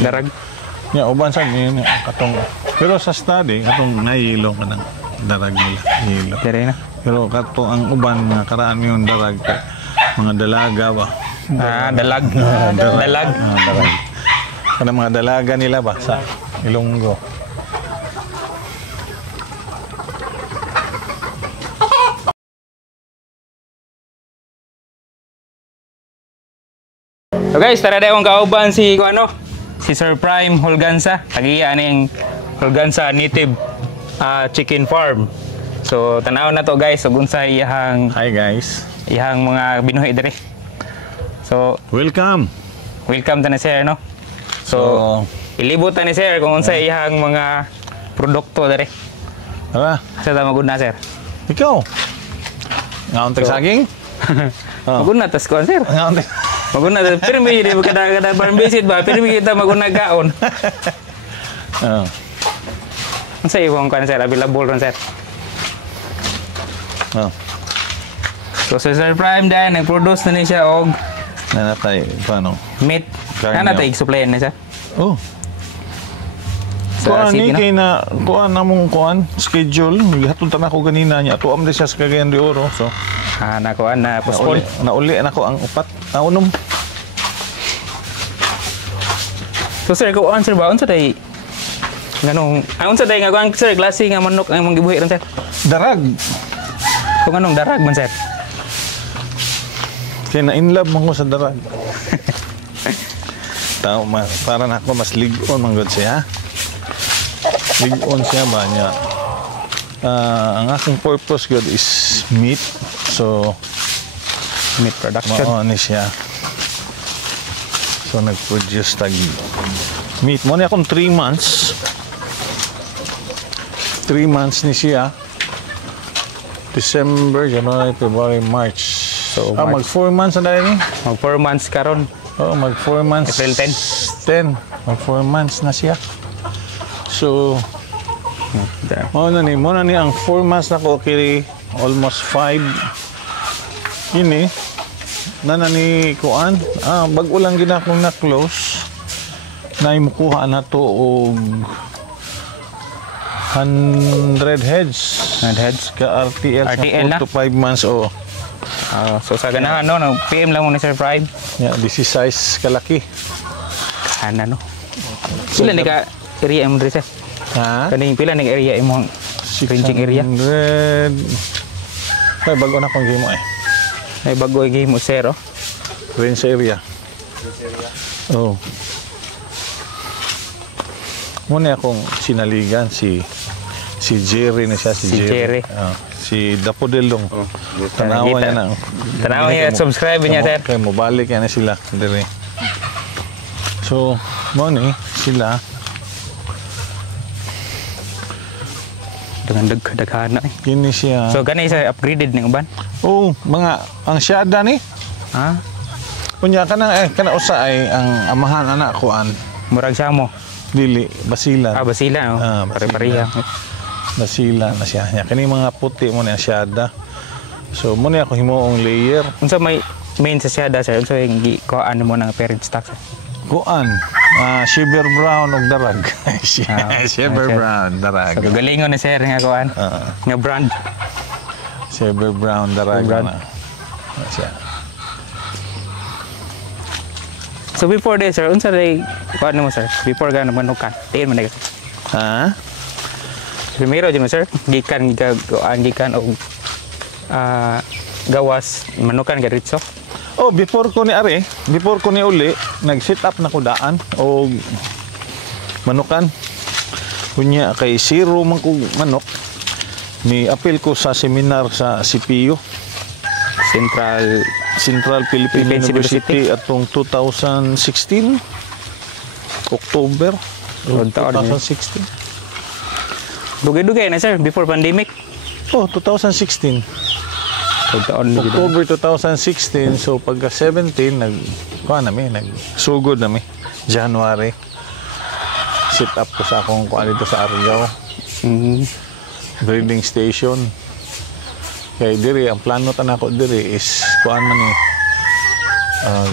Darag. Ya, uban sa yun katong. Pero sa study katong nahilo ka ng darag nila. Hilo. Dire na. Pero kato ang uban nga karaan yung darag mga dalaga ba. Dalag. Dalag. Darag. Kana mga dalaga nila ba sa Ilonggo. So guys, tara daw ang kauban si si Sir Prime Holgansa. Tagiya ning Holgansa Native Chicken Farm. So tanaw na to guys, ug unsa iyang Hi guys. Iyang mga binuhi dire. So Welcome. welcome ta na sir no. So ilibot ta ni sir kung unsa iyang mga produkto dire. Tara. Sa ta maguna sir. Ikaw. Ngaon tag saging? Maguna tas ko sir. Ngaon tag Maguna pero may di kada farm visit ba pero may kita maguna gaon. Unsa iyang kan sir available ron sir. So Sir Prime dahil nag-produce na niya siya og nanatay paano? meat. Nanatay supply na siya. Oh. Sa Kuan ni city, no? kay na kuan namong kuan schedule gihatod ta nako ganina niya tuam di siya sa Cagayan de Oro so Nakuan na postpone. nauli nako ang upat unom. So sir, kung answer ba unsa day nganong unsa day nga kuan sir klase nga manok ang mong gibuhi ron sir? Darag. Kung anong darag man sir? Kaya na in love man ko sa darag. Tao mas para nako mas ligon man gud siya. Ligon siya ba niya. Ang aking purpose good is meat. So Meat production. mao ni siya. So nag-produce tag meat mo ni akong 3 months. 3 months ni siya. December, January, February, March. So mag 4 months na dahil ni? Mag 4 months karon. Oo, mag 4 months. April 10. Mag 4 months na siya. So, mo na ni ang 4 months na ko kiri almost 5. Ini na ni kuan. Bag-o lang gid akong na-close. Na imukuha na to og 100 heads. 100 heads Ka RTL RTL sa 4 to 5 months o. So sa ganahan no, PM lang mo ni Sir Prime. Yeah, this is size kalaki. Ana no. Pila ni ka area mo dire sir? Kaning pila ni area imong ranging area? 600. Ay bago na kong game Ay bago game mo sir oh. Range area. Oh. Muna akong sinaligan si Jerry na siya, si Jerry. Si Dapodelong. Tanawa niya na. Tanawa niya, subscribe niya sir. Okay, mobalik yan na sila. Dire. So, mo ni sila. Dengan daghan na eh. Kini siya. So gani sa upgraded ning uban? Oh, mga ang syada ni. Kunya kana usa ay ang amahan anak kuan. Murag siya mo. Dili, Basila. Basila oh. Pare-pareha. Basila na siya. Nya kani mga puti mo na syada. So mo ni ako himuong layer. Unsa may main sa syada sir? Unsa yung kuan mo ng parent stock sir? Kuan, Shiver Brown og darag. Shiver Brown darag. So galingon na sir nga kuan. Nga brand. Shiver Brown darag na. Siya. So before this sir, unsa day kuan mo sir? Before ka manukan. Tiin man sir. Primero di mo sir, gikan og gawas manukan garitso. Oh, before ko ni uli, nag-set up na ko daan o manukan. Kunya kay zero man ko manok. Ni appeal ko sa seminar sa CPU. Central Philippine University atong 2016 October 2016. Dugay-dugay na sir before pandemic. Oh, 2016. October 2016, so pagka 17 nagsugod nami January. Set up ko sa akong kuan dito sa Argao. Breeding station. Kay diri ang plano ta nako diri is kuan man ni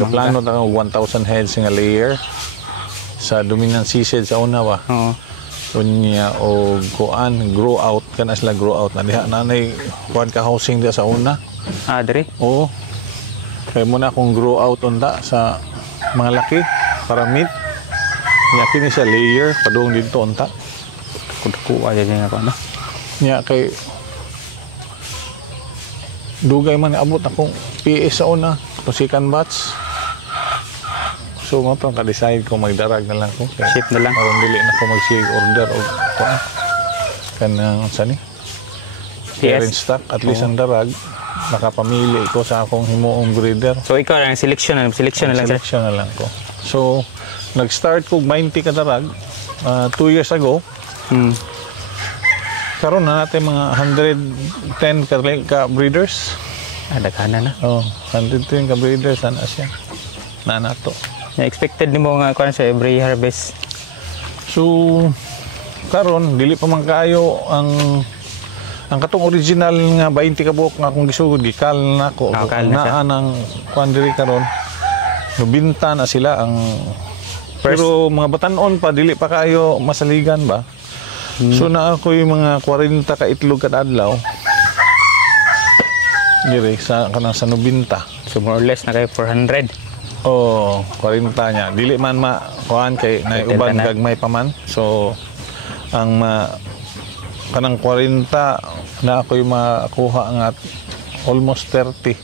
plano ta 1,000 heads nga layer. sa dominant season sa una ba. Oo. Unya o kuan grow out kana sila grow out na diha nanay kuan ka housing dia sa una. Diri. Oo. Kaya muna akong grow out unta sa mga laki para meat. Nya kini siya layer padung dito unta. Kuha dyan ako, no? Nya kay dugay man abot akong PS sa una to second batch. So mo pang ka-decide kung magdarag na lang ko. Ship na lang. Aron dili na ko mag-order o kuan. Kanang sa ni. Parent stock at least ang darag nakapamili ko sa akong himuong breeder. So ikaw lang selection na lang sir. Selection na lang ko. So nag-start ko 20 ka darag 2 years ago. Karon na natin mga 110 ka breeders. Daghan na. Oh, 110 ka breeders na siya. Na nato. Expected nimo nga kuan sa every harvest. So karon dili pa man kaayo ang katong original nga 20 ka buok nga akong gisugod gikal na ko. Naa nang kuan diri karon. Nubinta na sila ang pero mga batan-on pa dili pa kaayo masaligan ba. So na ako yung mga 40 ka itlog kada adlaw. Diri sa kanang sa nubinta. So more or less na kay 400. Oh, 40 niya. Dili man kuan kay naiuban gagmay pa man. So ang kanang 40 na ako yung makuha nga almost 30.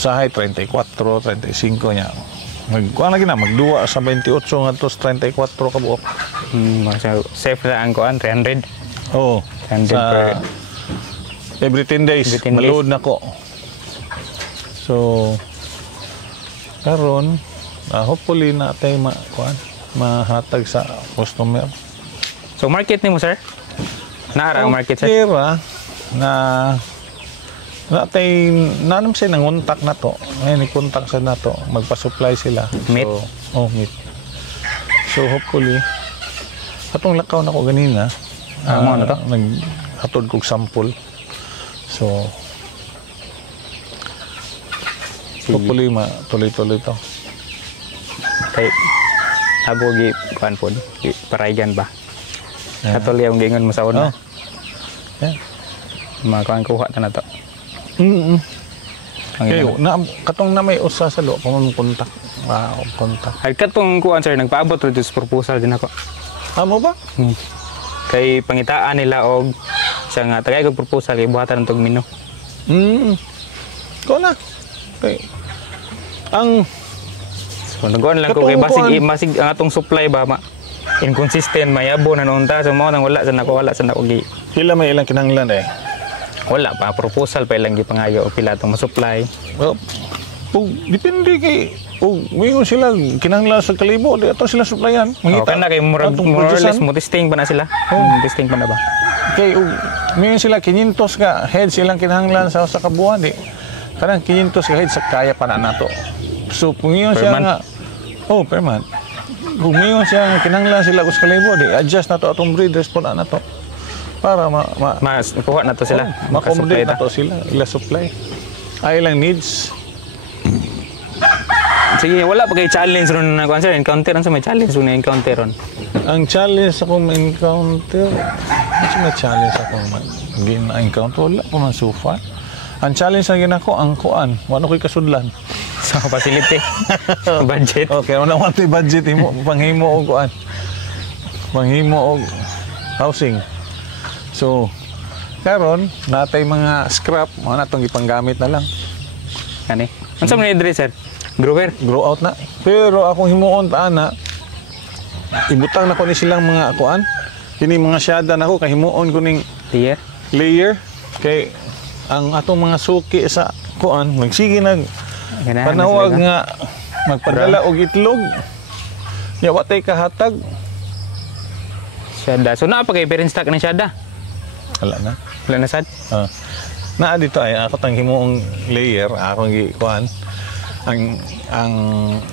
Usahay 34, 35 niya. Kuan lagi na magduwa sa 28 ngadto sa 34 ka buok. So safe na ang kuan 300. Oh, 300 per every 10 days. Maload na ko. So karon hopefully natin mahatag sa customer. So market nimo sir? Naara ang market sir? Kira na natin nanam siya nanguntak na to. Ngayon i-contact sa na to. Magpa-supply sila. Meat? So, meat. So hopefully atong lakaw na ko ganina. Mo na to? Naghatod kog sample. So hopefully tuloy-tuloy to. Kay habogi kuan pod, paraigan ba? Katuloy ang gingon mo sa una. Yeah. Makuan kuha ta na to. Kayo, katong na may usa sa lo, kontak. Kontak. Ay katong kuan sir, nagpaabot ro sa proposal din ako. Amo ba? Kay pangitaan nila og siya nga tagay kog proposal kay buhatan ng tugmino. Ko na. Okay. Ang so nagkuan lang ko kay basig ang atong supply ba inconsistent mayabo na nunta so mo nang wala sa nako gi. Pila may ilang kinahanglan Wala pa proposal pa ilang gipangayo o pila tong ma-supply. Well, depende kay mayroon sila kinahanglan sa kalibo di ato sila supplyan. Mangita na kay more or less mo testing pa na sila. Testing pa na ba? Kay mayroon sila 500 ka heads silang kinahanglan sa kabuan di. Kanang 500 ka heads sa kaya pa na nato. So pungiyon siya nga per month. Pungiyon siya nga kinahanglan sila sa kalibo di adjust na to atong breeders po na to. Para kuha na to sila. Ma-accommodate na to sila ila supply. Ay lang needs. Sige, wala pa kay challenge ron na kuan sir, encounter sa may challenge ron na encounter ron. Ang challenge ako ma-encounter, may challenge ako ma-encounter wala pa man so far. Ang challenge na ginako ang kuan, wala ko'y kasudlan. Sa facility, budget. Okay, wala mo ito budget mo, panghimo o kuan. Panghimo o housing. So, karon natay mga scrap, mga natong ipanggamit na lang. Kani? Unsa man ni sir? Grower? Grow out na. Pero akong himuon ta ana, ibutang na ko ni silang mga kuan. Kini mga syada nako kay himuon ko ning layer kay ang atong mga suki sa kuan magsige panawag nga magpadala og itlog. Ya watay kahatag. Syada. So naa pa kay parent stock ni syada? Wala na. Wala na sad? Naa dito ay ako tang himuong layer akong kuan. Ang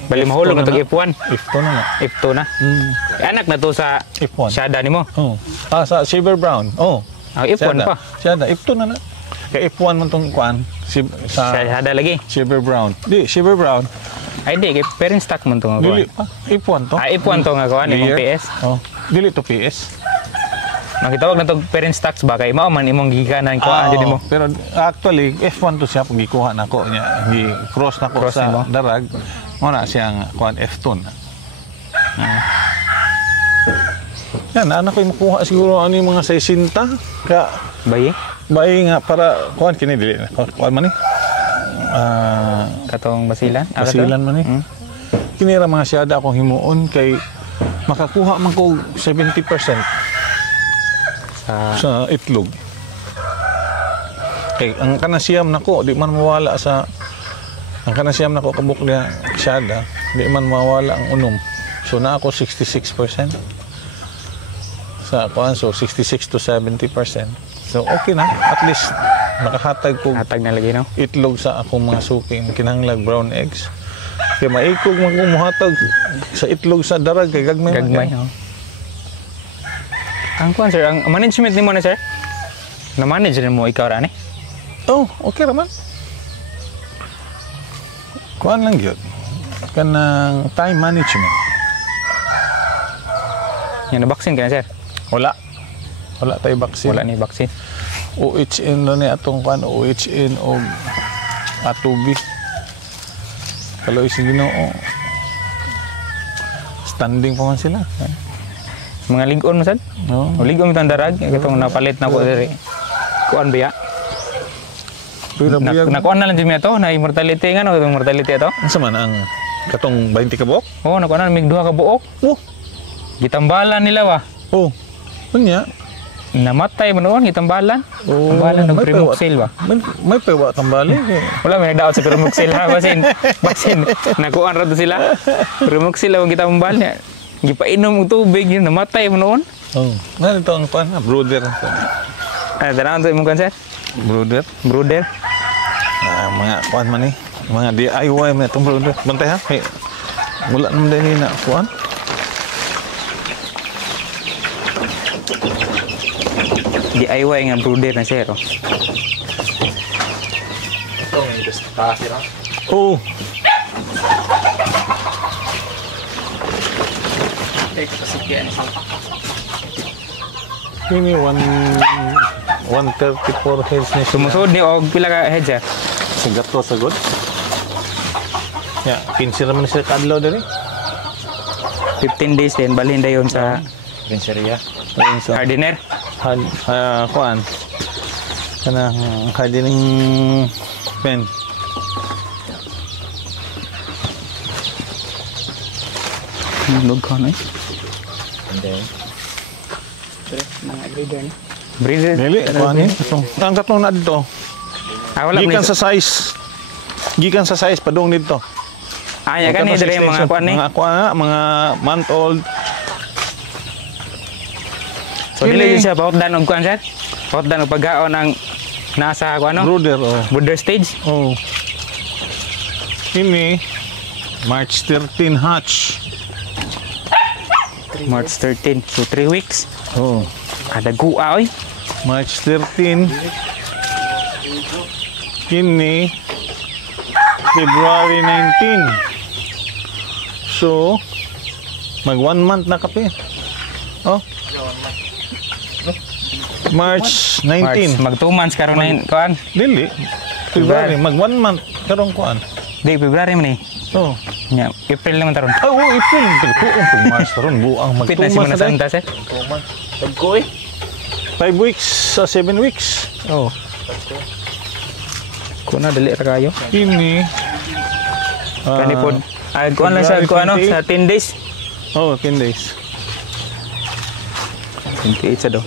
bali mahulog na to F1. F2 na. F2 na. Anak na to sa F1. syada nimo. Sa silver brown. F1 pa. Syada F2 na. Kay F1 man tong kuan sa syada lagi. Silver brown. Di silver brown. Ay di kay parent stock man to nga Dili kuan. pa. Ipuan to. Ah, ipuan to nga kuan imong Layer. PS. Oh, dili to PS. Makitawag na to parent stocks ba kay mao man imong gikanan kuan jud mo. Pero actually, F1 to siya pag gikuha na ko niya. Cross na ko Cross sa nimo? darag. Mo na siyang kuan F2 na. Yan, anak ko yung makuha siguro ano yung mga 60 ka Bayi bay nga para kuan kini dili na. Kuan man ni. katong basilan. Ah, Basilan man ni. Kinira mga siyada akong himuon kay makakuha man ko 70% Sa sa itlog. Kay ang kanasiyam nako di man mawala sa ang kanasiyam nako kabuk niya siyada, di man mawala ang unom. So na ako 66%. Sa kuan so 66 to 70%. So okay na, at least nakahatag ko hatag na lagi no. itlog sa akong mga suking kinahanglag brown eggs. Kaya maikog man kung muhatag sa itlog sa darag kay gagmay man Gagmay. yan. Oh. Ang kuan sir, ang management nimo na sir. Na manage mo ikaw ra ni. Oh, okay raman. Kuan lang yun. Kanang time management. Yan na vaccine ka na sir. Wala. Wala tayo vaccine. Wala ni vaccine. OHN na ni atong kuan OHN o atubi. Kaloy si Ginoo. Standing pa man sila. Mga ligon mo sad. No. O ligon mo tang darag katong napalit na ko diri. Kuan ba ya? Pero biyag. Nakuan na lang jud mi ato na immortality ngano itong mortality ato. Unsa man ang katong 20 ka buok? Oo, nakuan na mig duha ka buok. Oh. Gitambalan nila wa. Oh. Unya. Namatay mo noon gitambalan. Oh, Tambalan ng may Primoxil ba? May pewa tambali. Wala may nagdaot sa Primoxil ha basin. Basin nakuan ra to sila. Primoxil ang gitambal niya. Gipainom og tubig yun namatay mo noon. Oh. Nga ito ang kuan, brother. Ah, danaon to imong kan sir? Brother. Brother. Mga kuan man ni. Mga DIY man itong brother. Bantay ha. Hey. Wala naman din na kuan. DIY nga brother na sir. Oh. Oh. Ini 134 heads ni Sumusod ni og pila ka head sir? sa gato sa god. Ya, 15 naman siya kadlaw diri. 15 days din balhin dayon sa Pinseria. Ayun sa hardener. kuan. Kana hardening pen. Log ka na. And then Mga breeder na. Breeder. dili kuan ni. Ang katong na dito. Ah, wala Gikan man. sa size. Gikan sa size padung dito. Ah, ya kan ni dire mga kuan ni. Mga kuan, mga month old. So dili siya pautdan og kuan sir. Pautdan og pagkaon ang nasa kuan no. Brother, oh. Border stage. Oh. Ini March 13 hatch. March 13. So 3 weeks. Oh. Ada gua oy. March 13. Ini February 19. So, mag 1 month na kape. Oh. March 19. March. Mag 2 months karon na yun, kuan. Dili. February. Mag 1 month. Karong kuan. Di February man ni. Oh. Nya April naman taron. Oh, April. Tuon pag March karon buang mag Pit 2 na si months Mana na Santa sir. 5 weeks sa 7 weeks. Oh. Kuna dali ra kayo. Ini Kani pod. Ay kuan lang sa kuan ano sa 10 days. Oh, 10 days. 28 sa do.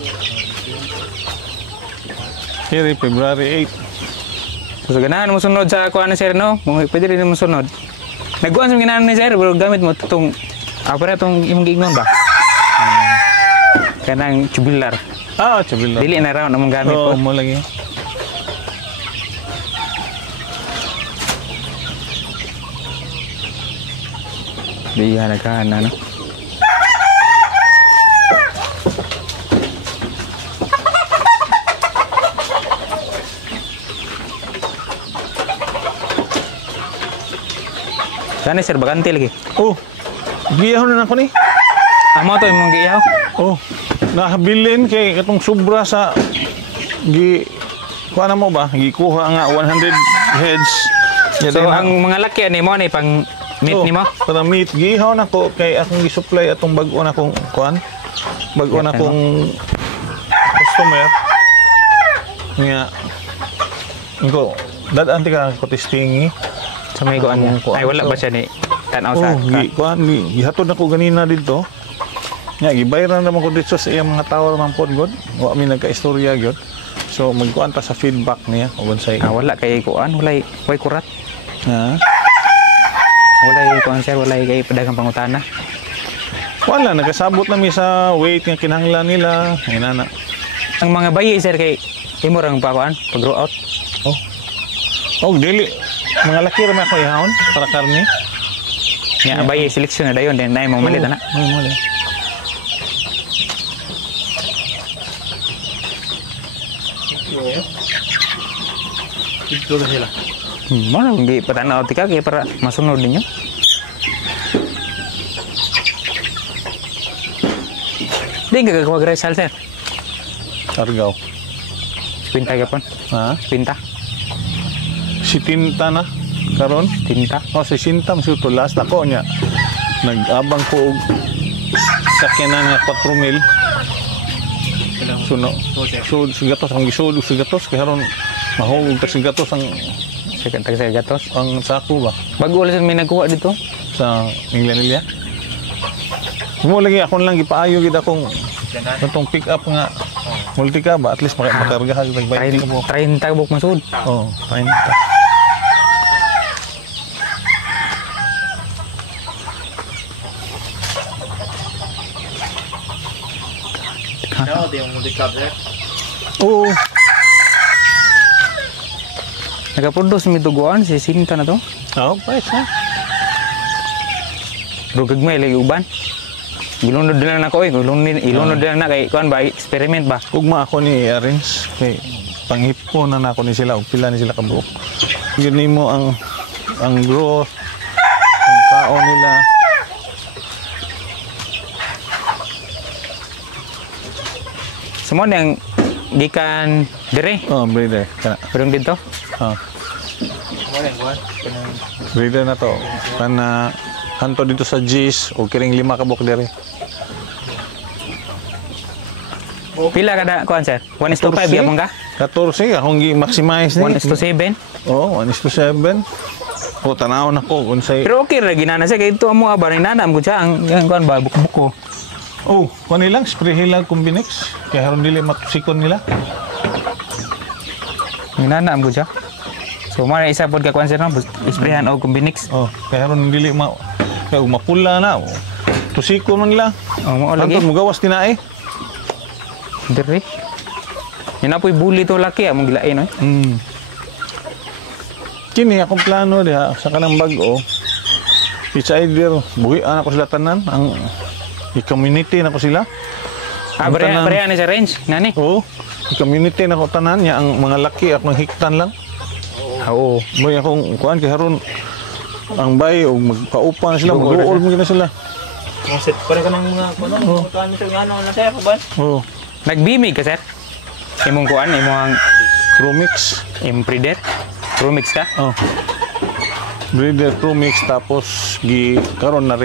Here, February 8. So ganahan mo sunod sa kuan sir no. Pwede rin mo sunod. Nagkuan sa ganahan ni sir, pero gamit mo tutong para tong imong giingnon ba. Kanang tubular. Ah, chabil. Dili na raw namong gamit Oh, po. mo lagi. Di halagaan na no. Kani sir bakante lagi. Oh. Giyahon na ako ni. Amo to imong giihaw. Oh. Nahabilin kay katong sobra sa kuha na mo ba? Gikuha nga 100 heads. So ang mga laki ani mo ni pang meat nimo. Para meat gihaw na ko kay akong gi-supply atong bag-o na kong kuan. Bag-o na kong customer. Nga ko dadan ti ka ko testingi. Sa may kuan niya. Ay wala ba siya ni tanaw sa. Kuan gihatod na ko ganina dito. Nya gibayaran naman ko dito sa iyang mga tower man pod god. Wa mi nagka-istorya gyud. So magkuan ta sa feedback niya uban say. Wala kay kuan, way kurat. Ha? Wala kuan sir, wala kay padagang pangutana. Wala nagkasabot na mi sa weight nga kinahanglan nila. Inana. Ang mga bayi sir kay imo rang pa kuan pag grow out. Oh. Oh, dili mga laki ra ako ihawon para karne. Nya bayi seleksyon na dayon din nay mo malit na. Mali. Ito na sila. Mana hindi patanaw tika kay para masunod ninyo. Di ka gagawa Rizal sir. Argaw. Pinta gapon. Ha? Pinta. Si Tinta na karon. Tinta. Oh, si Sintam si tulas nako nya. Nag-abang ko og sakyanan nga 4,000. Suno. So sigatos ang gisud sigatos kay haron mahugog ta sigatos ang Gatos. ang sako ba Bago ulit may nagkuha dito. sa Inglanilla. Mo lagi akon lang gipaayo gid akong katong pick up nga multi ka ba at least makarga ka tag 20 ka mo. 30 buk masud. Oh, 30. Di yung multi-club sir. Oo. Nagaproduce mi duguan si Sinta na to. Oh, pais na. Rugag may lagi uban. Ilunod din na ako ilunod din na kay kuan ba experiment ba. Ugma ako ni arrange kay panghipon na nako ni sila og pila ni sila ka buok. Yun nimo ang growth ang kaon nila. Semua yang gikan dire. Oh, breeder kana. Perung dito. Oh. Breeder na to. Kana hanto dito sa G's o kiring 5 ka buok dire. Pila kada kuan sir? 1:5 yapon ka? 14 akong gi-maximize ni. 1:7. Oh, 1:7. O tanaw na ko unsay. Pero okay ra ginana siya kay ito amo aba ni nanam ko siya ang kuan ba buko-buko. Oh, kuan nilang spray hilag Combinix kay haron dili matusikon nila. Ginana am ko siya. So mara isa pod ka kuan sir no, isprehan og Combinix. Oh, kay haron dili kay mapula na. Tusikon man nila. Oh, mo lagi. Antod mugawas tinae. Dire. Yan apoy bully to laki among gilain oy. Kini akong plano diha sa kanang bag-o. It's either buhian ako sila tanan ang i-community na ko sila. Ah, bare ni sa range nani. Oo. I-community na ko tanan niya ang mga laki akong hiktan lang. Oo. Mo akong kuan kay haron ang bay og magpaupa na sila, mag-uol mo na sila. Set pare ka ng mga kuno, kuan sir nga ano na sir ban. Oo. Nagbimig ka sir. Imong kuan imong Promix. impredet. Promix ka. Oh. Breeder Promix tapos karon na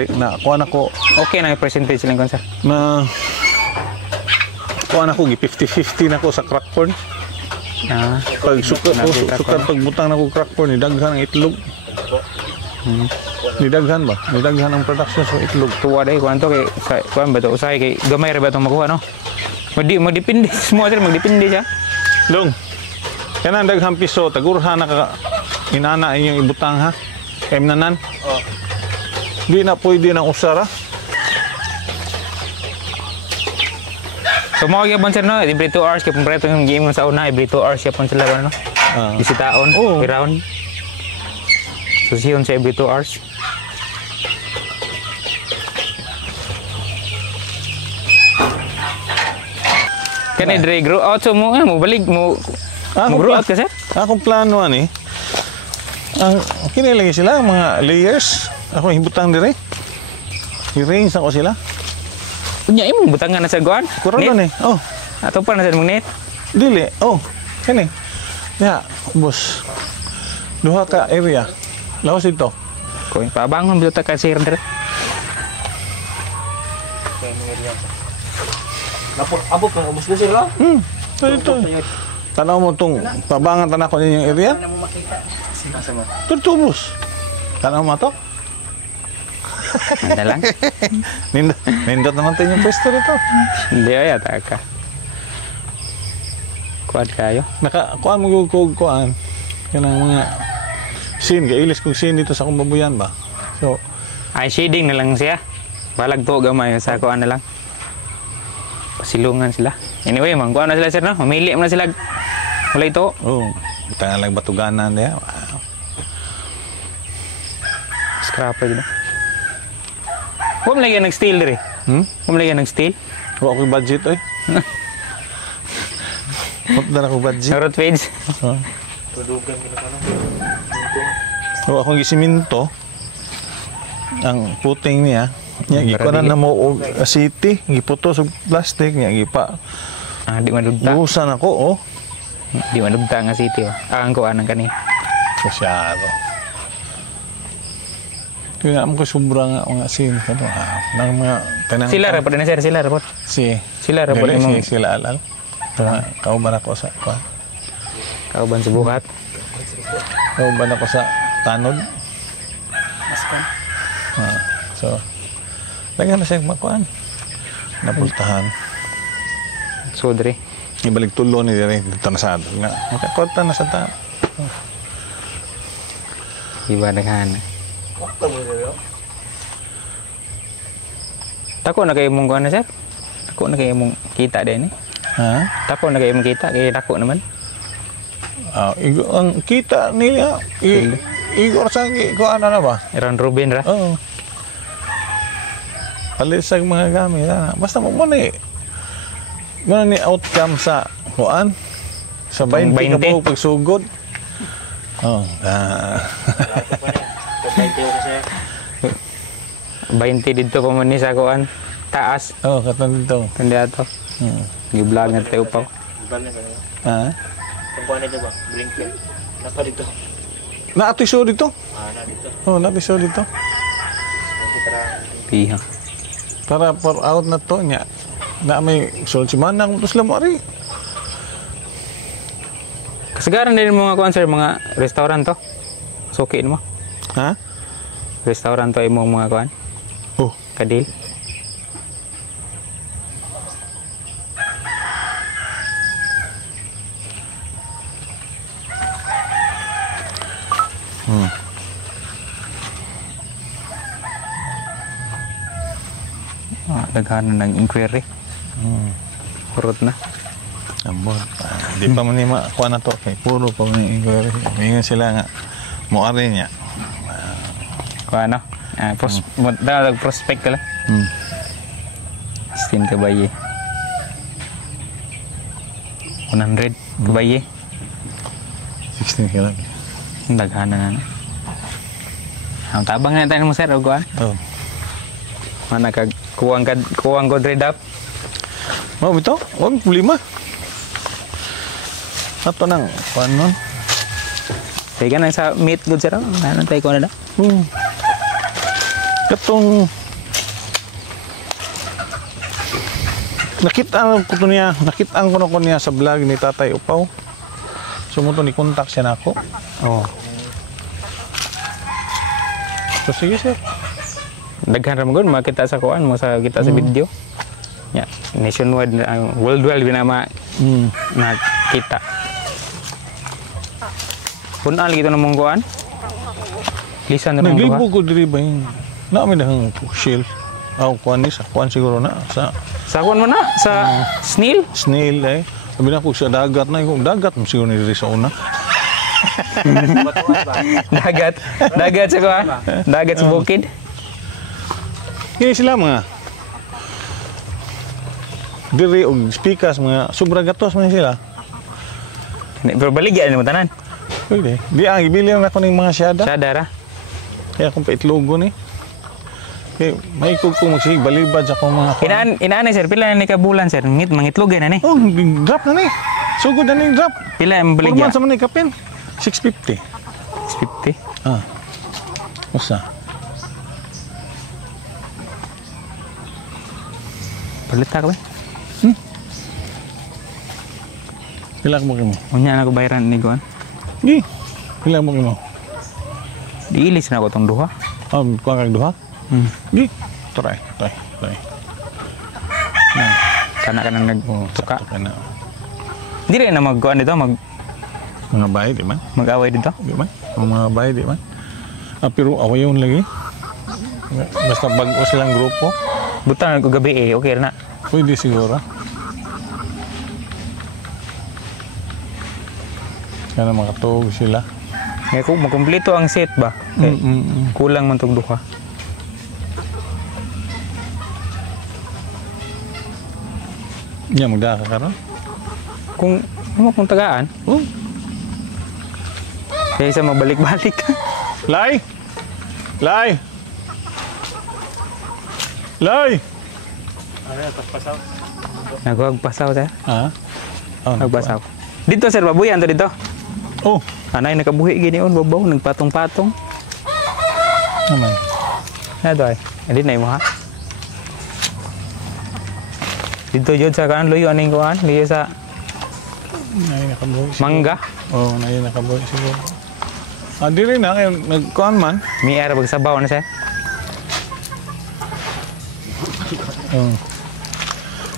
kuan ako Okay na percentage lang kon sir. na kuan ako gi 50-50 na ko sa crack corn. Ah, Pag sukat pagbutang na ko crack corn ni daghan ang itlog. Ni daghan ba? Ni daghan ang production sa itlog. tuwa dai kuan to kay kuan ba to usay kay gamay ra ba tong makuha no. Magdepende semua sir magdepende siya. Dong. Kanang daghang piso tagurha na ka inana inyong ibutang ha. Kay nanan. Oh. Di na pwede nang usara. So mo gyapon sir no, every 2 hours kay kompleto yung game sa una, every 2 hours yapon sila no. Bisitaon, Oo. round. So siyon sa every 2 hours. Kani dre grow out so mo balik mo grow out ka sir? Akong plano ani. Ang kini lagi sila mga layers Ako hibutang dire. I-range ako sila. Unya imong butangan na sa guan. Kurang na ni. Oh, Ato pa na sa mong net. dili. Oh, kani. Ya, boss. Duha ka area. Lawas ito. Ko pabangon bitaw ta ka sir dire. Napot abot ng ubos na sila. Ito. Tanaw mo tong pabangan tanak ko ninyong area. Ito, boss. Tanaw mo to. Anda lang. Nindot naman tayo yung pwesto dito. Hindi ay ata ka. Kuad kayo. Kuan mo kuan. Kanang mga scene, kailis kong scene dito sa kumbabuyan ba. So, Ay shading na lang siya. Balag to gamay sa kuan na lang. Pasilungan sila. Anyway, mangkuan na sila sir no. Mamili mo na sila. Wala ito. oh, tangan lang batuganan niya. Wow. Scrapper gina. Huwag mo lagyan nag-steel dire. Huwag mo lagyan nag-steel. Wala ko budget eh. Wala na ako budget. Narot page. Oh. Tudugan kita ka Wala akong gisiminto. Ang puting niya. Nya gikuan na mo og city, giputo sa plastic nya gipa. Ah, di manugta. Lusan ako oh. Di manugta nga city. Oh. Ang kuan ang kani. Masyado. Kaya mo ko sobra nga mga scene ko to. Nang mga tanang Sila ra pod na sir, sila ra pod. Sila ra pod imong sila alal. Kauban ako sa kuan. kauban sa buhat. Kauban ako sa tanod. So, lagyan na siya makuan. Napultahan. Sudre. Ibalik tulo ni dire dito na sa nga. Makakota na sa ta. Iba daghan. Tako na kayo mong kuan na sir. Tako na kayo mong kita din eh. Ha? Tako na kayo mong kita kay tako naman. Ang kita nila igor sa kuan na ba? Around Ruben ra. Oo. Palit sa mga gamit. Basta mo ni ni outcome sa kuan sa 20 ka po pagsugod. Oh. 20 dito pa man ni sa kuan. Taas. Oh, katong dito. Kundi ato. Gi-vlog na tayo pa. Ha? Kung kuha nito ba? Blinker. Napa dito. Na-atiso dito? Na dito. Oh, na-atiso dito. Piha. Para for out na to nya. Na may sul si manang tus lamari. Kasagaran din mga kuan sir, mga restaurant to. Sukiin mo. Ha? Restaurant to imong mga kuan. Oh, Kadil. Daghan na nag-inquiry. Kurot na. ambot. Di pa man ni kuha na to kay puro pa man inquiry. Ingon sila nga mo ari niya. Kuha ano? Prospect ka lang. 16 kabaye. 100 kabaye. 16 ka lang. Daghan na. Ang tabang na tayo mo sir, o kuha. Oh. Mana kag kuwang ko trade up. Oh, bitaw. Wag problema. Ato nang kuan nun. Sige ka na sa meat good sir. Nanantay ko na da. Katong nakita ko niya sa vlog ni Tatay Upaw. Sumuto ni kontak siya nako. Oh. So sige sir. Daghan ra mo gud makita sa kuan mo sa kita sa video. Ya, nationwide worldwide binama nakita. Punal gitu na mong kuan. Lisan na mong duha. Naglibo ko diri ba yun? Namin dahang shield. Kuan ni sa kuan siguro na sa Sa kuan mo na sa snail. snail eh. Sabi na ko sa dagat na yung dagat mo siguro ni diri sa una. Dagat sa kuan. Dagat sa bukid. Kini sila mga diri og speakers mga sobra gatos man sila. Pero baligyan mo tanan. Pwede. Di ang ibili na ako ng mga syada. Sa dara. Kaya kung paitlogo ni. Kay maikog ko magsig balibad sa akong mga Inaan sir, pila na ni kabulan sir? Mangitlog na ni. Oh, drop na ni. Sugod na ni drop. Pila ang 4 baligya? months naman ni kapin. 650. 650. Ah. Usa. Palit ka ba? Pila mo kimo? Unya na ko bayaran ni Guan. Gi. Pila mo kimo? Diilis na ko tong duha. Ah, kuha kag duha. Gi. Try. Kana ka nang nagtuka. Kana. Dili na magkuan dito, Mga bahay di man. mag-away dito. Di man. Mga bahay di man. Ah, pero awayon lagi. Basta bago silang grupo. Butang ko gabi okay na. Pwede siguro. Kana makatuog sila. Kaya kung makumpleto ang set ba? Kay kulang man tong duha. Nya magdaka karon. Kung mo kung tagaan, Oh, kaya isa mabalik-balik. Lai. Lai. Lai. Nagwagpasaw ta. Ah. Oh, Nagpasaw. Dito sir, babuyan to dito. Oh, Anay nakabuhi gini on babaw nagpatong-patong. naman. Na doy. Edi na mo ha. Dito jud sa kan luyo aning kuan, luyo sa Nay nakabuhi. mangga. Oh, nay nakabuhi siguro. Ah, diri na kay nagkuan man. Mi ara bagsabaw na siya. Oh.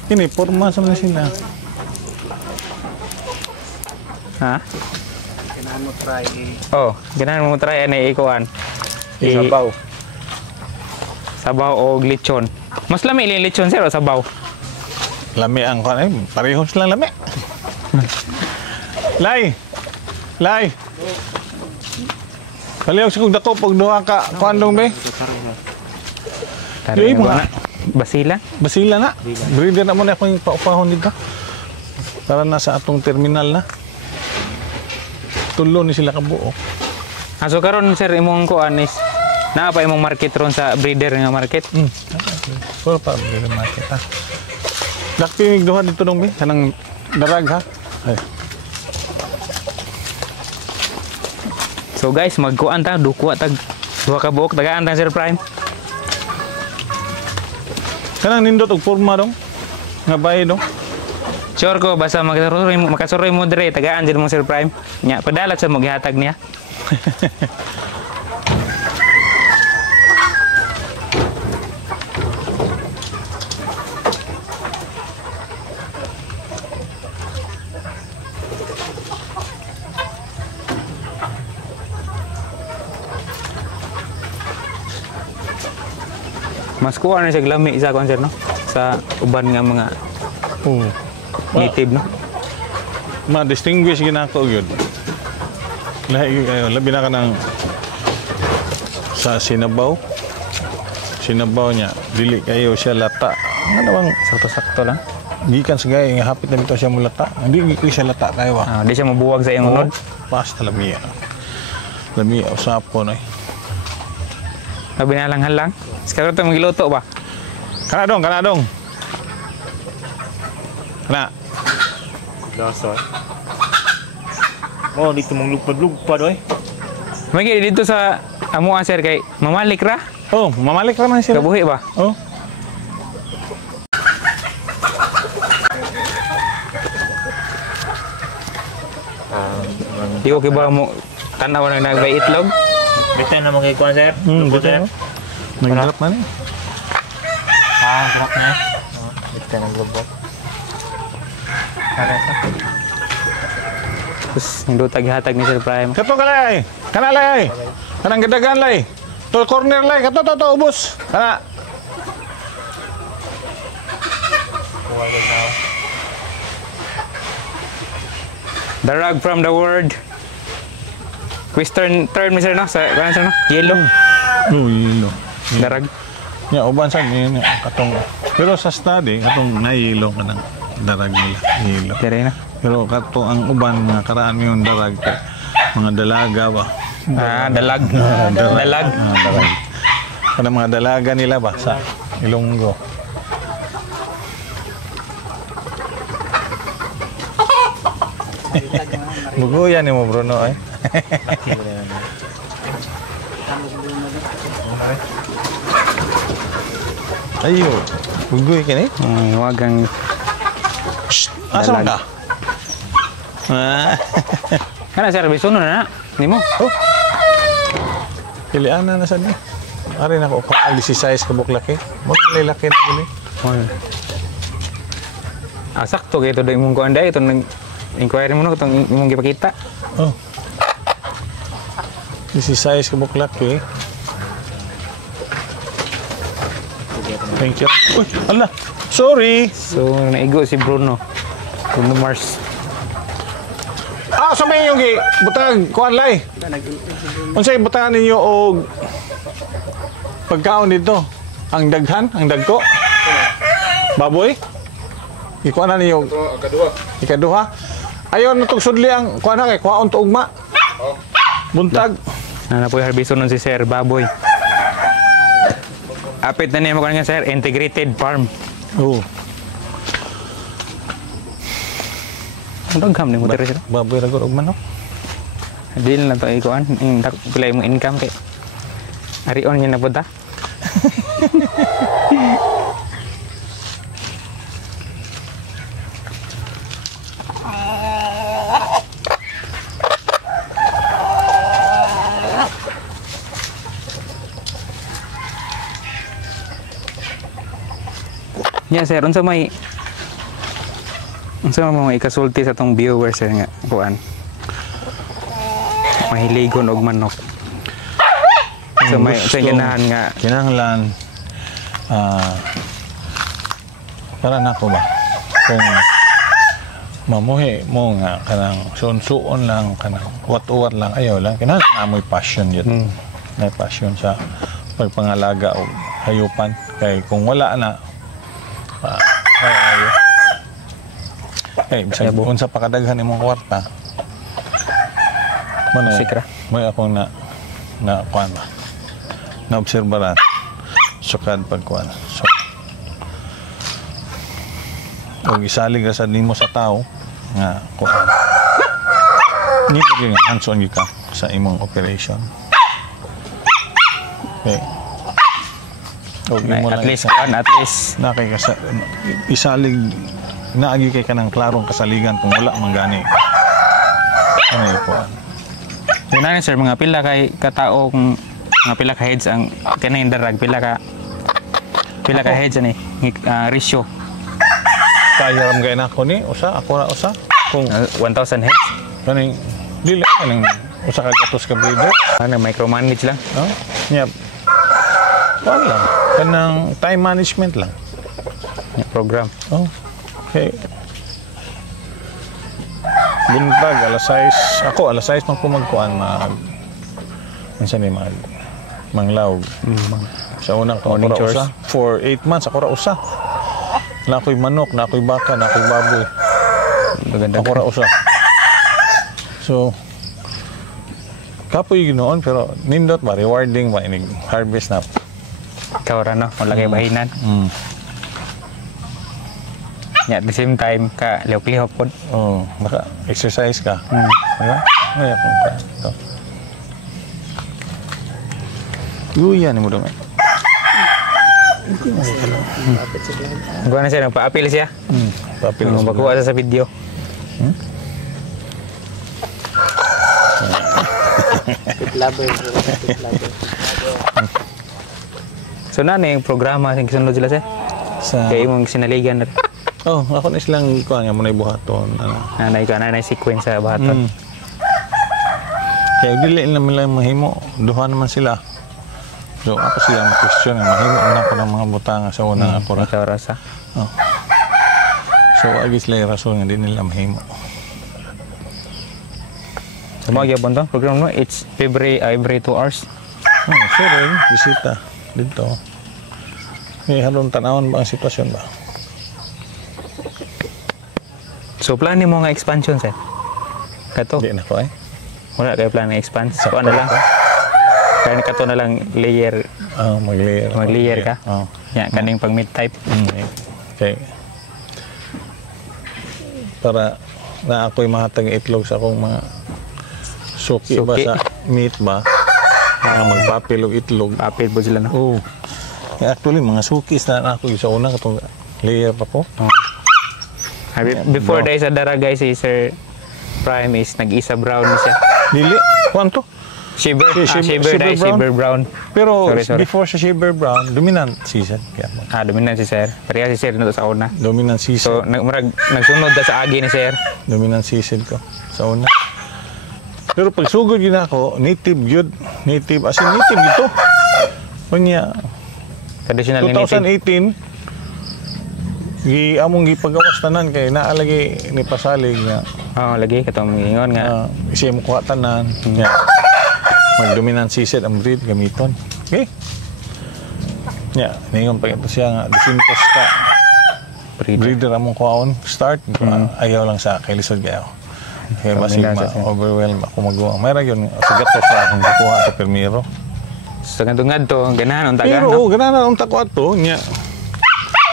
Ini porma sa mga sila. Ha? Oh, ganahan mo try ani ikuan. Sabaw. Sabaw o lechon. Mas lami yung lechon sir o sabaw? Lami ang kuan ay pareho sila lami. Lai. Lai. Kaliyaw sa kong dako pag duha ka kuan dong be. Tari Yung nga mga- ba? Basila? Basila na. Breeder na mo na akong paupahon dito. Para na sa atong terminal na. Tulo ni sila kabuo. So karon sir imong kuan is naa pa imong market ron sa breeder nga market. Puro pa breeder market ha. Dakpinig duha dito dong be. Kanang darag ha. Ay. So guys, magkuan ta duwa tag duha ka buok tagaan ta sir Prime. Kanang nindot og forma dong. Nga bahay dong. Sure ko basta makasuroy mo dire tagaan jud mo sir Prime. Nya padalat sa mo gihatag niya. Mas kuha na siya lami sa concert no sa uban nga mga Oh. native no. Ma-distinguish ginako gyud. Labi na ka ng sa sinabaw. Sinabaw niya, dili kayo siya lata. Ano bang Sakto-sakto lang. gikan sa gaya nga hapit na dito siya mulata. Hindi ko siya lata kayo wa. Di siya mabuwag sa iyong unod. Basta lamia. Lamia usapon ay. Sabi na lang halang. Sekarang ito magiluto ba? Kana dong. Kana. Lasa. Oh, dito mong lugpad-lugpad oy. Magi dito sa amuan sir kay mamalik ra. Oh, mamalik ra man siya. Kabuhi ba? Oh. Di ko ba mo tanaw na nagbay itlog? Basta na mga ikuan sir. Dito. Nag-drop na ni. Sarap na. Basta ng lubok. Terus hindi taghatag ni Sir Prime. Kato kalay. Kana lay. Kanang gadagan lay. To corner lay. Kato to ubos. Kana. The rug from the word. Western term ni sir no? Sa kanan sir no? Yellow. Oh, yelo. The rug. Ya, uban sa ni katong. Pero sa study katong nahilo ka ng darag nila. Hilo. Dire na. Pero kato ang uban nga karaan yung darag kay mga dalaga ba. Dalag. Dalag. Darag. Kanang mga dalaga nila ba sa Ilonggo. Buguyan ni mo Bruno eh. Ayo, bugoy ka ni? Wagang Asa man ka? kana sir bisono na nimo. Oh. Pilian na sa ni. Ari na ko ang 16 ka buklak eh. Mo laki na gini. Sakto kay ito do imong kuan day ito nang inquiry mo no itong imong gipakita. Oh. 16 ka buklak eh. Thank you. Uy, ala. Sorry. So naigo si Bruno Mars. Sa may yung butang kuan lay. Unsay butang ninyo og pagkaon dito? Ang daghan, ang dagko? Baboy? Ikuan na ninyo. Ikaduha. Ayon natog sudli ang kuan na kay kuhaon to ugma. Buntag. Na po harbison nun si Sir Baboy. Apit na niya mo kanina sir, integrated farm. Oh. Ang dagham ni mo diri sir. Baboy ra gud og manok. Deal na to ikuan, pila imong income kay. Ari on niya na punta. Yeah, sir, unsa may mga ikasulti sa tong viewers sir nga kuan. Mahiligon og manok. So may sa ganahan nga kinahanglan para nako ba kung mamuhi mo nga kanang suon lang kanang wat-uwat lang ayaw lang kinahanglan amoy passion yun. May passion sa pagpangalaga og hayupan kay kung wala na ayaw. Bisag kung sa pakadaghan imong kwarta sikra. May ako na kuan ba na obserbaran sukad pagkuan so og isalig ra sa nimo sa tao nga kuan ni gyud hands-on gyud ka sa imong operation okay at least na kay ka isalig naagi kay kanang klarong kasaligan kung wala man gani ano kuan yun na sir, mga pila kay katao kung mga pila ka heads ang kanang darag pila ka heads ani ratio kaya ram gay na ko ni usa ako ra usa kung 1,000 heads kaning dili kaning usa ka gatos ka breeder micromanage lang yep wala kanang time management lang program okay buntag alas 6 ako alas 6 man ko magkuan minsan ni manglawg sa unang morning chores usa for 8 months ako ra usa na ako'y manok na ako'y baka na ako'y baboy ako ra usa so kapoy ginoon pero nindot ba rewarding ba inig harvest na ikaw ra no wala kay bahinan at the same time ka lihok-lihok po. Maka exercise ka. Diba? Ay, akong ka. Ito. Guyan mo dumi. Gua na siya, nagpa-appeal siya. Pa-appeal siya. Magkuha sa video. So na yung programa yung kisunod sila siya? Kaya yung sinaligan na ako na silang kuha nga muna buhaton. Nanay sequence sa buhaton. Kaya dili naman lang mahimo. Duha naman sila. So ako silang question nga mahimo na ako ng mga butanga sa unang ako ra. So agis lay rason nga di nila mahimo. So magyapon to program no it's every 2 hours. Sure, bisita dito. May halong tanawon ba ang sitwasyon ba? So plan mo nga expansion sir. Kato. Di na ko Wala kayo plan na expand. So ano lang. Kaya kato na lang layer. Mag-layer. Mag-layer ka? Oo. Yan, kaning pang meat type. Okay. Para na ako'y mahatag itlog sa akong mga suki ba Suki. sa meat ba? Magpapil og itlog. Papil po sila, no? Oh. Actually, mga sukis na ako sa una katong layer pa po. Before dahil sa dara guys, si Sir Prime is nag-isa brown siya. Dili, kwanto? Shiver, Shiver dahil brown. Shiver brown. Pero Sorry. before sa Shiver Brown, dominant season. Kaya mo. Dominant si Sir. Pareha si Sir na to sa una. Dominant So, season. nagsunod na sa agi ni Sir. Dominant season ko sa una. Pero pag sugod yun ako, native yun. Native, as in native ito. Kanya, Traditional ni native. 2018, among gipagawas tanan kay naalagi ni pasalig nga Lagi katong ingon nga. siya mo kuha tanan. Nga, mag-dominant season ang breed gamiton. Okay? Nya, ningon pa ito siya nga, disintos ka. Breeder among kuhaon. Start, ayaw lang sa kay lisod kayo. Kaya basig ma-overwhelm ako magawa. Mayroon yun, sigat ko sa akong kukuha ito permiro. So, ngad to, ganahan ang taga, Pero, no? ganahan ang takwa ito. Nya,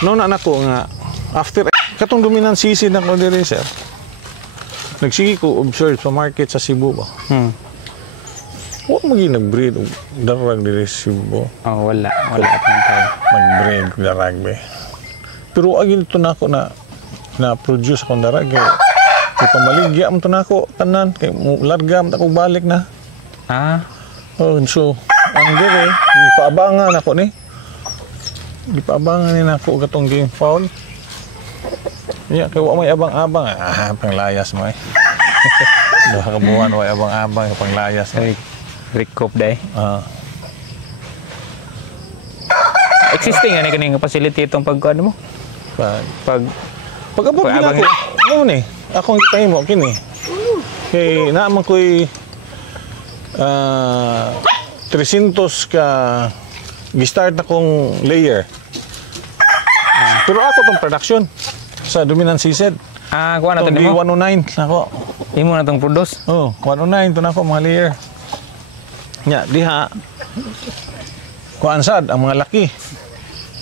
noon na ako nga, after, katong dominant season ako diri, sir. Nagsige ko observe sa market sa Cebu ba. Huwag nag-breed o darag diri sa Cebu. Wala atong tayo. Mag-breed darag be. Pero agil ito na ako na produce akong darag. Ipamaligya mo ito na ako tanan. Kaya larga mo ako balik na. So, ang diri, ipaabangan ako ni. Ipaabangan ni na ako katong game foul. Kaya may abang-abang. Panglayas mo eh. Duha ka buwan, may abang-abang, panglayas. Recop day. Existing ani kaning facility itong pagkuan mo? Pag-abot gina ko. Ano ni? Akong gitahin mo kini. Kay naaman ko'y 300 ka gistart akong layer. Pero ako tong production sa dominant season. Kuha na to nimo. 109 ako. Imo na tong produce. 109 to na ako mga layer. Nya diha kuan sad ang mga laki.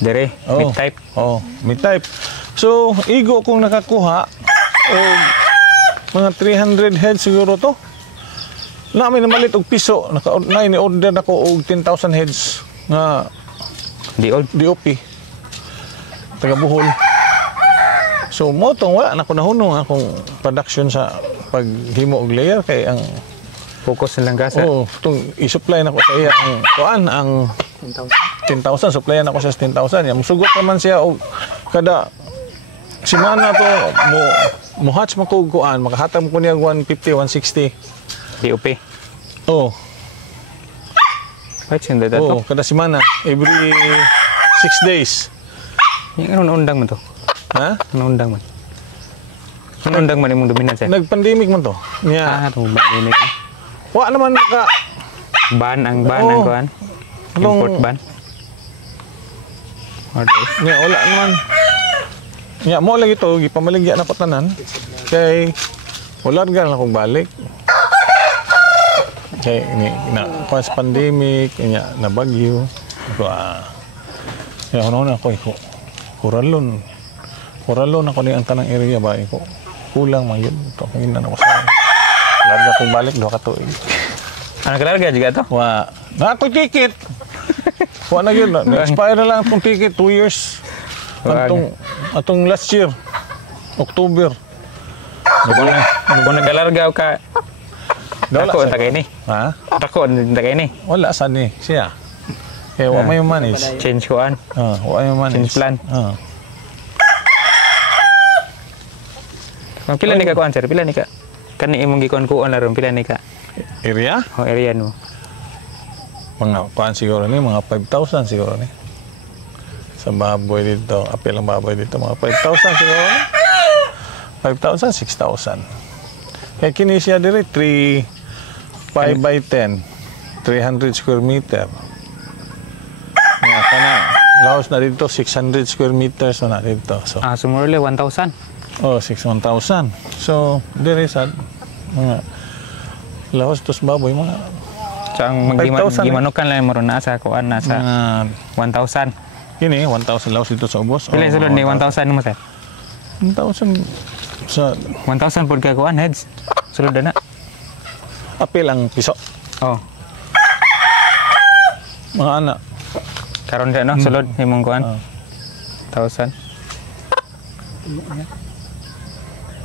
Dire, meat type. Meat type. So, igo kung nakakuha o mga 300 heads siguro to. Namin na malit og piso, ni-order na ko og 10,000 heads nga DOP. Taga Bohol. So, mo tong wala na ko nahunong akong production sa paghimo og layer kay ang focus na lang gasa. Itong i-supply na ko sa iya ang kuan ang 10,000 supplyan ako sa 10,000. Yang musugot naman siya og kada semana to mo hatch man ko kuan makahatag ko niya 150 160 DOP. Right, sinda dato. Kada semana every 6 days. Yung anong undang man to? Anong undang man? Anong undang man imong dominant siya? Nag-pandemic man to. Itong pandemic. Wa naman naka ban ang kuan. Import ban. Wala naman. Mo lagi to gipamaligya na ko tanan. Kay wala gan akong balik. Kay pas pandemic na bagyo. Ano na ako kuralon ako ni ang tanang area ba ko. Kulang man yun. Ito kung ako sa larga kong balik, 2 ka tuig. Ano kalarga juga to? Na ako ticket. Na yun. Na-expire na lang itong ticket, 2 years. Atong last year, October. Kung nagalarga ka, ako ang tagay ni. Ako ang tagay ni. Wala, saan ni? Siya. Kaya wala may manage. Change kuan. Wala may manage. Change plan. Pila ni ka kuan, sir? Pila ni ka? Kani imong gikuan-kuan na ron, pila ni ka? Area? Area mo. Mga kuan siguro ni, mga 5,000 siguro ni. Sa baboy dito, apil ang baboy dito, mga 5,000 siguro ni. 5,000, 6,000. Kaya kini siya dire 5 by 10, 300 square meter. Nga kana, laos na dito 600 square meters na dito. So, sumurli 1,000. 1,000. So, dire sad mga laos tos baboy mga So ang 5,000 gimanukan lang mo ron nasa kuan nasa 1,000. Ini 1,000 laos dito sa ubos. Pila sulod ni 1,000 mo sir? 1,000 sa 1,000 pud ka kuan heads. Sulod na. apil ang piso. Oh. Mga anak. Karon dia no sulod imong kuan. 1,000.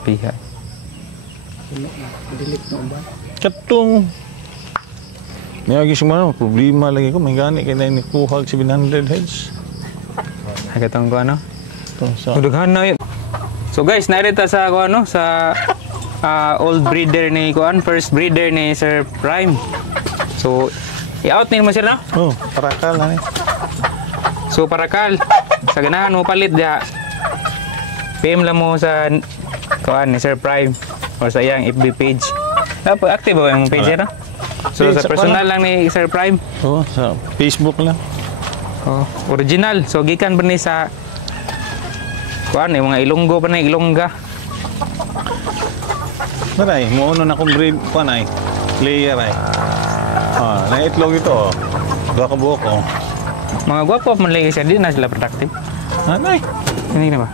Piha. Katong Niyagi semua problema lagi ko may gani kay na ni kuhag 700 heads. Ay katong kuan no. To sa Dughan na yun. So guys, narita sa kuan no sa old breeder ni kuan, first breeder ni Sir Prime. So i-out ni mo sir no. oh, parakal na ni. So parakal sa ganahan mo palit dia. PM lang mo sa kuan ni Sir Prime or sa iyang FB page. Dapat active ba yung page no? So Page sa sa personal lang ni Sir Prime. Oh, sa Facebook lang. Oh, original. So gikan ba ni sa kuan yung mga Ilonggo pa na Ilongga. Maray, muuno na kong breed kuan ay. Player ay. Na itlog ito oh. Dua ka buhok oh. Mga gwapo man lagi siya, di na sila productive. Anay. Hindi na ba?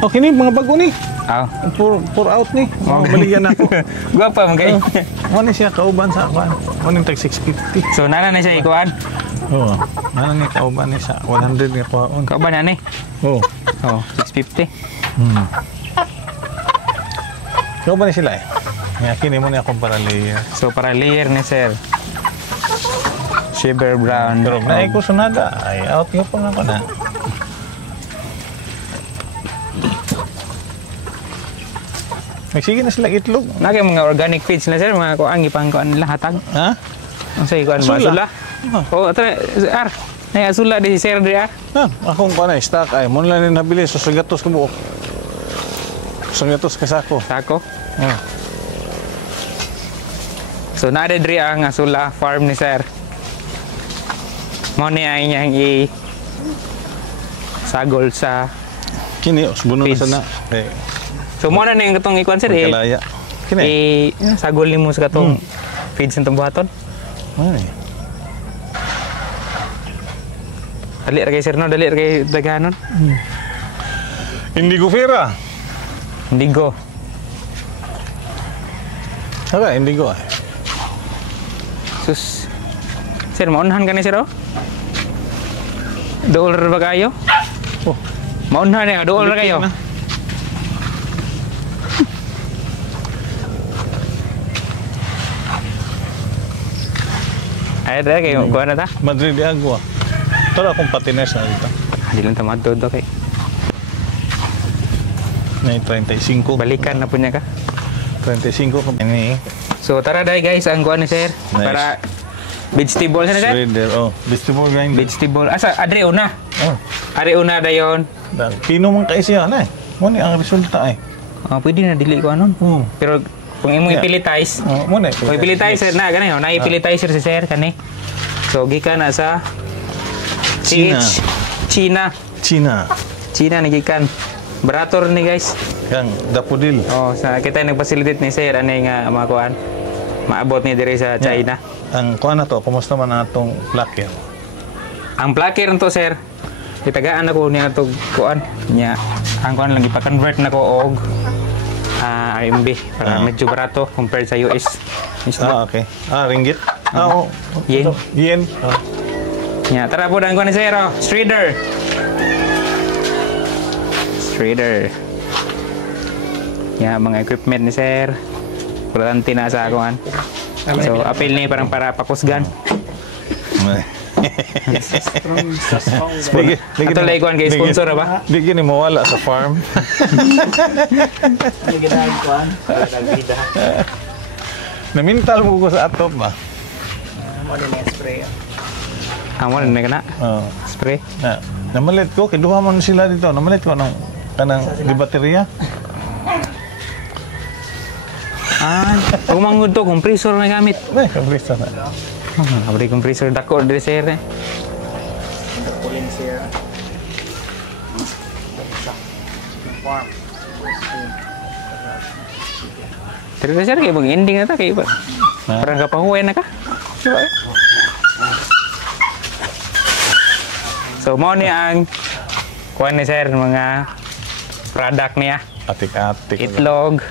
Oh, kini mga bago ni. Ah. Pour out ni. Oh, balikan ako. Gwapo man kay. Ano siya kauban sa kuan? Ano tag 650. So nana na siya ikuan. Oh. Ano ni kauban ni sa 100 ni kuan. Kauban na ni. Oh. Oh, 650. Kauban ni sila eh. Nga kini mo ni akong para layer. So para layer ni sir. Shiver brown. Pero na ko sunada ay out nga pa nga pa na. Nagsige na sila itlog. Nagay mga organic feeds na sir, mga kuan gipang kuan nila hatag. Ha? Ang say kuan ba Asula? asula? Oh, atra ar. Nay asula di si sir di ar. Ha? Akong kuan ay stock ay mo lang ni nabili so sagatos ko buok. Sagatos ka sako. Sako. Oh. So naade diri ang asula farm ni sir. Mo ni ay niyang i sagol sa Kini usbuno na Feeds. sana. Eh, so mo na ning katong ikuan sir kalaya. Kini. sagol nimo sa katong feeds ng buhaton. Ay. Dali ra kay sir no, dali ra kay daganon. Indigo Fera. Indigo. Saka indigo ay. Sus. Sir, maunhan ka ni sir oh? Dool ra ba kayo? Oh. Maunhan na, dool ra kayo. Na. Ay, dali kayo, kuha na ta. Madrid di agwa. Tara akong patines na dito. Hindi lang tamad todo kay. May 35. Balikan na po niya ka. 35 ko ini. So tara dai guys, ang kuha ni sir. Nice. Para vegetable na sir. Shredder. Oh, vegetable grinder. Vegetable. Asa, adre una. Oh. Ari una dayon. Dan pino man kay siya na eh. Mo ni ang resulta ay. Pwede na dili ko anon. Pero kung imong Yeah. ipilitize, Oh, mo na. kung ipilitizer na gani na ipilitizer si sir kani. So gikan na sa China. China. China. China ni gikan. Barator ni guys. Kang dapodil. Oh, sa kita nag-facilitate ni sir ani nga mga kuan. Maabot ni diri sa China. Ang kuan na to, kumusta man atong plaker? Ang plaker nito sir, itagaan ako niya to kuan nya. Ang kuan lang ipa-convert na ko og RMB para medyo barato compared sa US. Okay. Ringgit. Oh. Yen. Yen. Nya tara po dan kuan ni sir, oh. Strider. Strider. Ya, mga equipment ni sir. Importante na sa kuan. So, appeal ni parang para pakusgan. Ato lay kuan kay sponsor ba? Di gini mawala sa farm. Ano ginagawa? Para nagbida. Namintal mo ko sa atop ba? Ano din yung spray? Amo na kana. Oh. Spray. Namalit ko, kiduha man sila dito. Namalit ko ng kanang di baterya. Umangod to compressor na gamit. Eh, kabrista na. Abri compressor dako diri sir. Pulling siya. Farm. Pero sir kay mag ending na ta kay parang kapahuway na ka. So mo ni ang kuan ni sir mga product niya. Atik-atik. Itlog.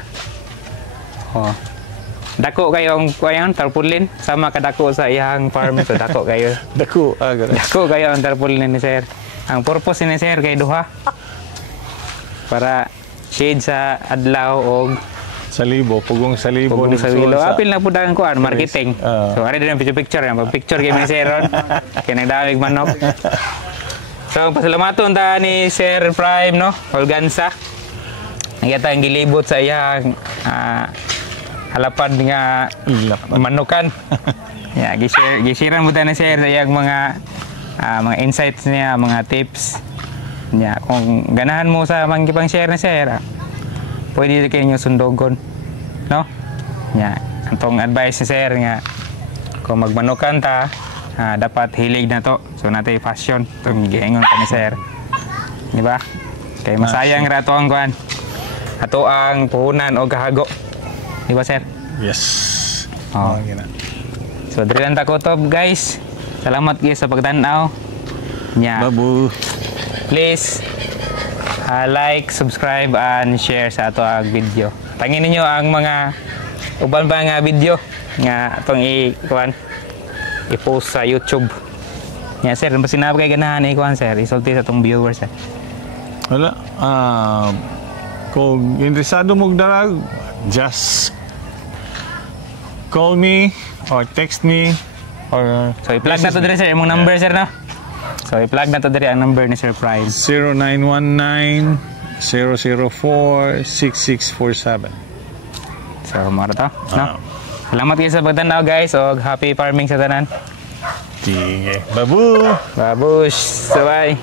Oh. Dako kayo ang kuan tarpaulin sama kadako sa iyang farm so dako kayo. Dako agad. Dako kayo ang tarpaulin ni sir. Ang purpose ni sir kay duha para shade sa adlaw og Salibo, pugong salibo. pugong sa wilo. Apil na pud ang kuan marketing. Ah. So ari din ang picture yan. Picture kay ni sir ron. Kay nagdamig manok. So pasalamaton ta ni Sir Prime no, Olgansa. Ngita ang gilibot sa iyang halapad nga manukan. Ya, gishare mo ta na sir sa iyang mga insights niya, mga tips. Ya, kung ganahan mo sa mangkipang share na sir, pwede kayo nyo sundogon. No? Ya, antong advice ni sir nga kung magmanukan ta, dapat hilig na to. So natay passion. Itong giingon ka ni sir. Di ba? Kaya masayang rato ang kuan. Ato ang puhunan o kahago. Di ba sir? Yes. Oh. So diri lang ta kutob guys. Salamat guys sa pagtanaw. Nya. Babu. Please like, subscribe and share sa ato ang video. Tangin ninyo ang mga uban pa nga video nga atong i-post sa YouTube. Yeah, sir, basta sinabi kay ganahan ikuan sir, isulti sa atong viewers. Wala. Kung interesado mo darag, just call me or text me or So i-plug na to dire sir, imong number sir no. So i-plug na to dire ang number ni Sir Prime. 0919-004-6647. So mo to, no? Salamat kayo sa pagtanaw guys og happy farming sa tanan. Sige. Babu! Babush! Bye-bye!